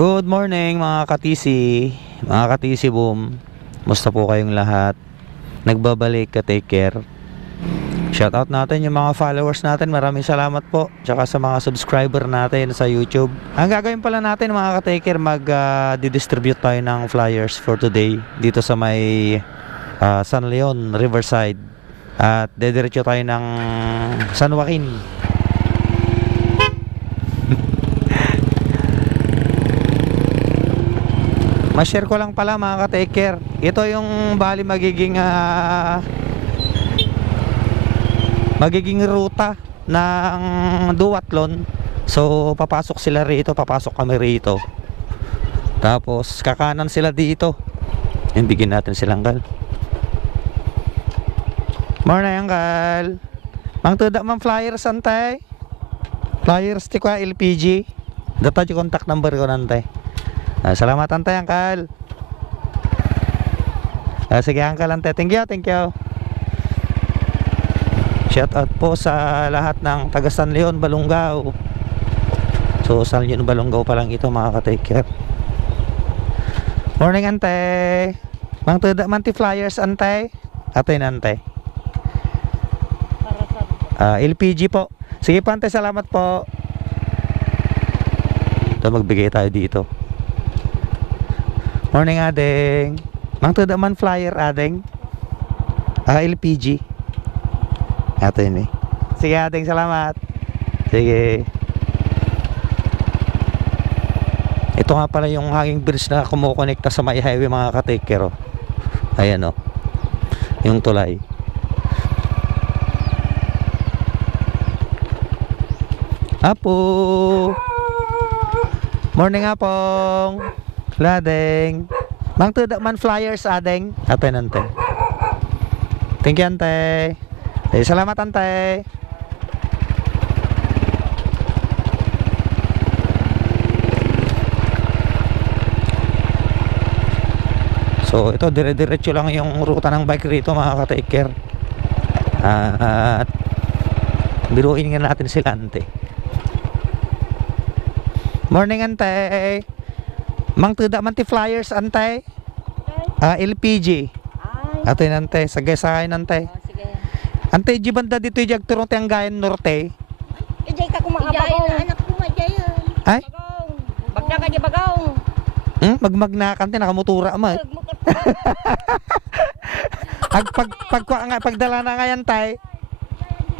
Good morning mga katisi, mga katisi boom. Musta po kayong lahat? Nagbabalik ka take care. Shout out natin yung mga followers natin. Maraming salamat po. Tsaka sa mga subscriber natin sa YouTube. Ang gagawin pala natin mga ka-taker, mag-distribute tayo ng flyers for today dito sa may ah, San Leon, Riverside. At dediretso tayo ng San Joaquin. Ma-share ko lang pala mga ka-taker. Ito yung bali magiging ah, magiging ruta ng duathlon. So papasok sila rito, papasok kami rito. Tapos kakanan sila dito. Yung bigyan natin silang gal. Morning, Uncle. Mang tuda man flyers antay. Flyers ti LPG. Data yung contact number ko nantay. Ah, salamat antay, Uncle. Ah, sige, Uncle, antay. Thank you, thank you. Shout out po sa lahat ng taga San Leon, Balungaw. So, San Leon, Balungaw pa lang ito, mga ka-take care. Morning, ante. Mang tuda man ti flyers, ante. Atay na, ante. Sa Ah, LPG po. Sige po, ante. Salamat po. Ito, magbigay tayo dito. Morning, adeng. Mang tuda man flyer, adeng. Ah, LPG. Ito yun eh. Sige, adeng. Salamat. Sige. Ito nga pala yung hanging bridge na kumukonekta sa may highway mga ka-taker. Oh. Ayan oh. Yung tulay. Apo. Morning apong. Ladeng. Mang tuda man flyers adeng. Ate nante. Thank you ante. Eh, salamat ante. So ito dire-diretso lang yung ruta ng bike rito mga ka-taker. Ah, at biruin nga natin sila ante. Morning ante. Mang tuda man ti flyers ante. Ah, LPG. Ay, Ate nante, sagay sakay nante. oh, sige. Ante di banda dito yung turong ti Angayan Norte. Ijay ka na anak ko majayan. Ay? Bagong. Bagda ka di bagong. Hmm, magmagna kante nakamutura ma. Ag pag pag nga pagdala na tay.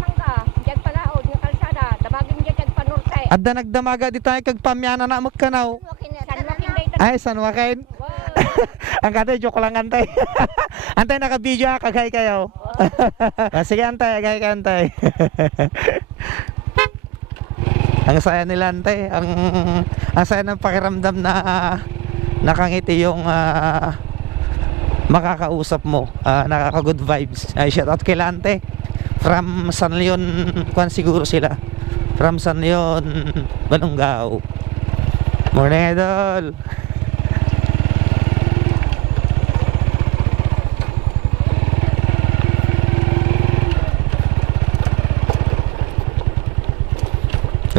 Nga kalsada. Dabagin diyan kag panurtay. Adda nagdamaga di tayo kag pamyana na magkanaw. Ay, San Joaquin. Ang kate joke lang antay. antay naka-video ha, kagay kayo. Ah, Sige antay, kagay ka antay. ang saya nila antay, ang ang saya ng pakiramdam na nakangiti yung ah, makakausap mo, ah, nakaka-good vibes. Ay, shout out kay Lante. From San Leon, kwan siguro sila. From San Leon, Balungaw. Morning, idol.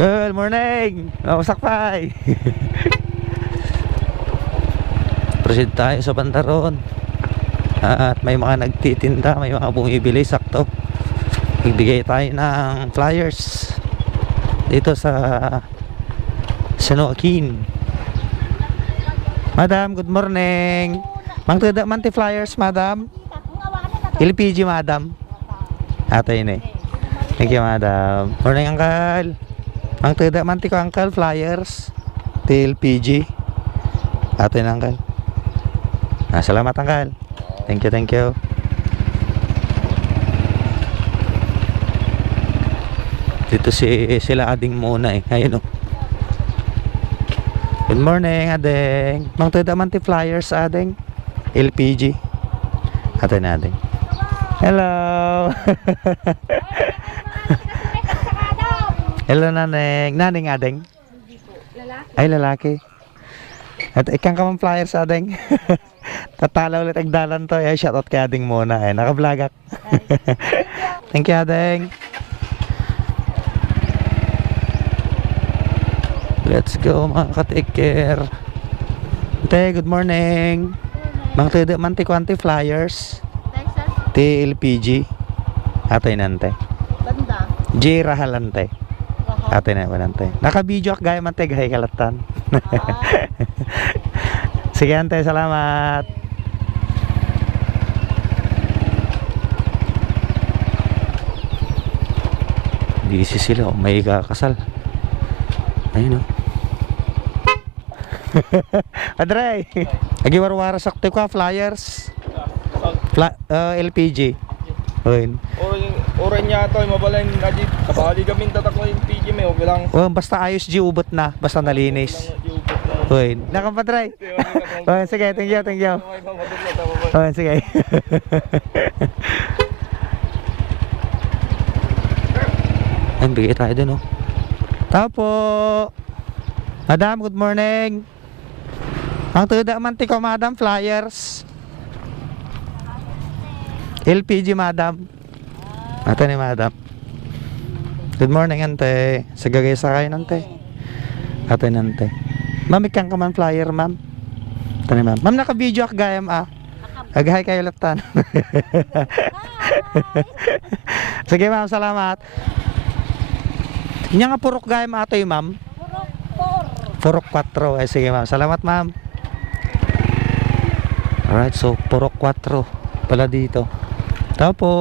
Good morning! Pa eh. Proceed tayo sa Bantaron. At may mga nagtitinda, may mga bumibili sakto. Magbigay tayo ng flyers dito sa San Joaquin. Madam, good morning. Mang tuda man ti flyers, madam. LPG, madam. Ate yun eh. Thank you, madam. Morning, uncle. Mang tuda man ti ko, uncle, flyers. Ti LPG. Ate yun, uncle. Ah, salamat, uncle. Thank you, thank you. Dito si sila ading muna eh. Ayun oh. Good morning, adeng. Mang tuda man ti flyers, adeng. LPG. Ate na, adeng. Hello. Hello, naneng. Naneng, adeng. Ay, lalaki. At ikang ka man flyers, adeng. Tatala ulit ang dalan to. Ay, shoutout kay adeng muna. Eh, naka-vlogak. Thank you, adeng. Let's go mga ka-take care. Ate, good morning. Mang tuda manti kwanti flyers. Ti LPG. Ate nante. Banda. J Rahalante. Ate na manante. Naka-video ak gaya mante gahay kalatan. Sige ante, salamat. Busy sila, oh. may kakasal. Ayun oh. Adre, agi warwara sakto ka flyers. Fla uh, LPG. Ayun. Oren, oren niya ito, mabalay na di, kabali kami tatak ko yung PG may, okay lang. Oh, basta ayos di ubot na, basta nalinis. Ayun. Nakapadray. Oh, sige, thank you, thank you. Oh, sige. Ayun, bigay tayo dun, oh. Tao po. Madam, good morning. Ang tuda man ti ko, madam, flyers. LPG, madam. Ate ni madam. Good morning, ante. Sagagay sa kayo, ante. Ate nante. Ma'am, ikang ka man flyer, ma'am. Ito ni ma'am. Ma'am, naka-video ak gayam, ah. Agahay kayo laptan. Sige, ma'am, salamat. Nya nga purok gayam ato yung ma'am. Purok 4. Ay, sige, ma'am. Salamat, ma'am. Alright, so purok 4 pala dito. Tao po.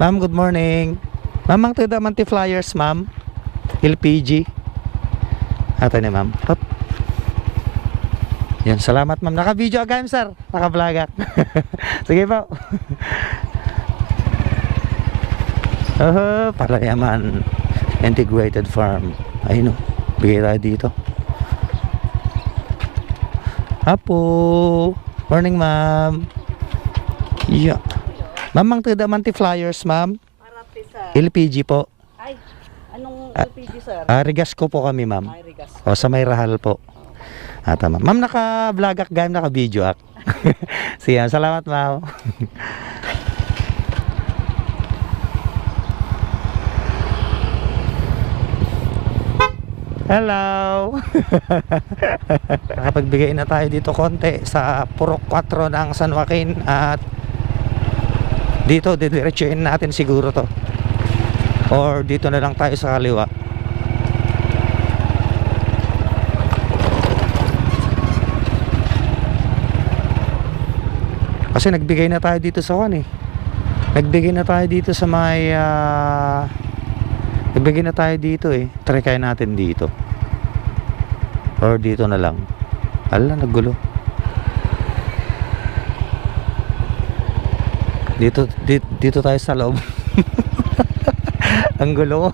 Ma'am, good morning. Ma'am, ang tada man ti flyers, ma'am. LPG. Ate ni ma'am. Hop. Yan, salamat ma'am. Naka-video agam, sir. Naka-vlog ak. Sige po. Oh, para yaman. Integrated farm. Ayun o. Bigay tayo dito. Apo. Morning, ma'am. Yeah. Ma'am, ang tada man ti flyers, ma'am. Parapi sa... LPG po. Ay, anong Ah, LPG sir? Ah, regas ko po kami, ma'am. Ay, Rigas. O sa may rahal po. Ah, tama. Ma'am, naka-vlog ak, game, naka-video ak. Sige, salamat, ma'am. Hello! Nakapagbigay na tayo dito konti sa Purok 4 ng San Joaquin at dito didiretsuhin natin siguro to or dito na lang tayo sa kaliwa Kasi nagbigay na tayo dito sa kan eh. Nagbigay na tayo dito sa may ah, Nagbigay na tayo dito eh. Try kaya natin dito. Or dito na lang. Ala, nagulo. Dito, dito, dito tayo sa loob. Ang gulo ko.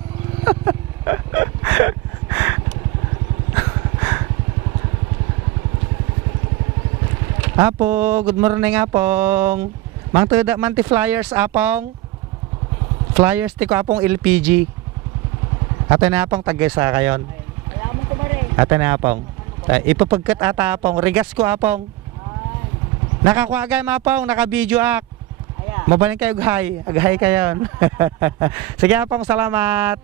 Apo, good morning apong. Mang tuda man ti flyers apong. Flyers ti ko apong LPG. Ate na apong tagay sa kayon. Ate na apong. Ipapagkat ata apong. Rigas ko apong. Ay, Nakakuha agay apong. Naka-video ak. Mabaling kayo ghay. Aghay kayon. Sige apong, salamat.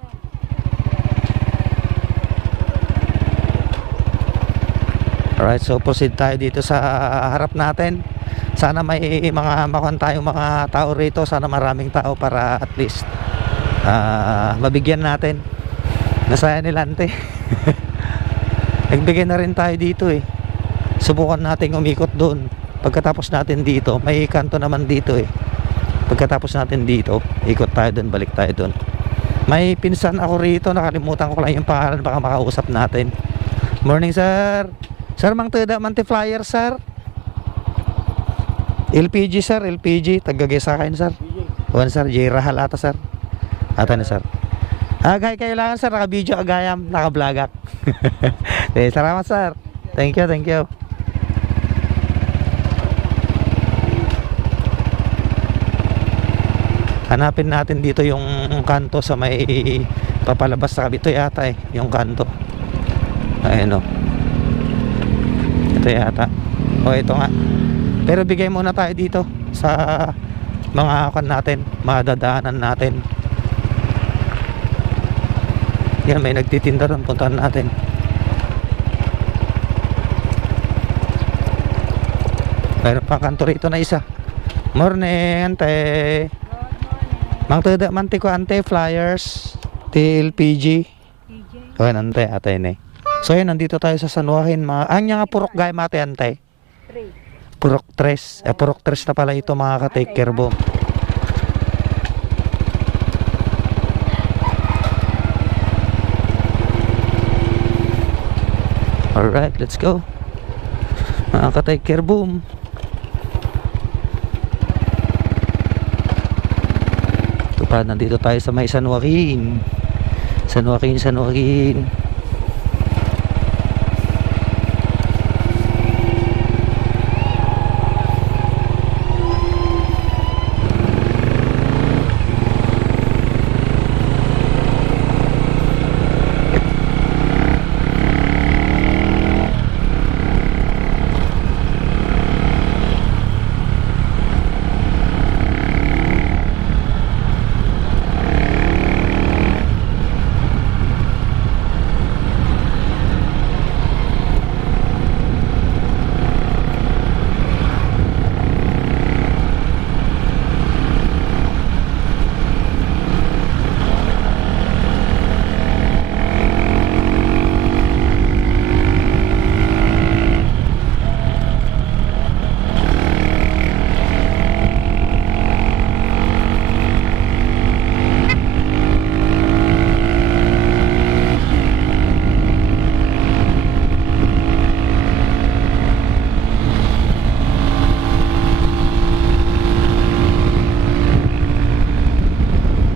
Alright, so proceed tayo dito sa harap natin. Sana may mga makuha tayong mga tao rito. Sana maraming tao para at least ah, mabigyan natin. Nasaya nila ante. Nagbigay na rin tayo dito eh. Subukan natin umikot doon. Pagkatapos natin dito, may kanto naman dito eh. Pagkatapos natin dito, ikot tayo doon, balik tayo doon. May pinsan ako rito, nakalimutan ko lang yung pangalan, baka makausap natin. Morning sir. Sir, mang tuda man ti flyer sir. LPG sir, LPG. Tagagay sa akin sir. One sir, J Rahal ata sir. Ata na sir. Agay kayo lang sir, naka-video agayam, naka-vlogak. eh, salamat sir. Thank you, thank you. Hanapin natin dito yung kanto sa may papalabas sa kabito yata eh, yung kanto. Ayun o. Ito yata. O ito nga. Pero bigay muna tayo dito sa mga kan natin, madadaanan natin. Yan, may nagtitinda ron. Puntahan natin. Mayroon pang kanto rito na isa. Morning, ante. Mang tada manti ko ante flyers. TLPG. O yan, ante, atay ne. So yun, nandito tayo sa San Joaquin. Mga, ang nga purok gay mate, ante. Purok 3. Eh, purok 3 na pala ito mga ka-take care boom. Alright, let's go. Mga ka-take care boom. Pa, nandito tayo sa may San Joaquin. San Joaquin, San Joaquin.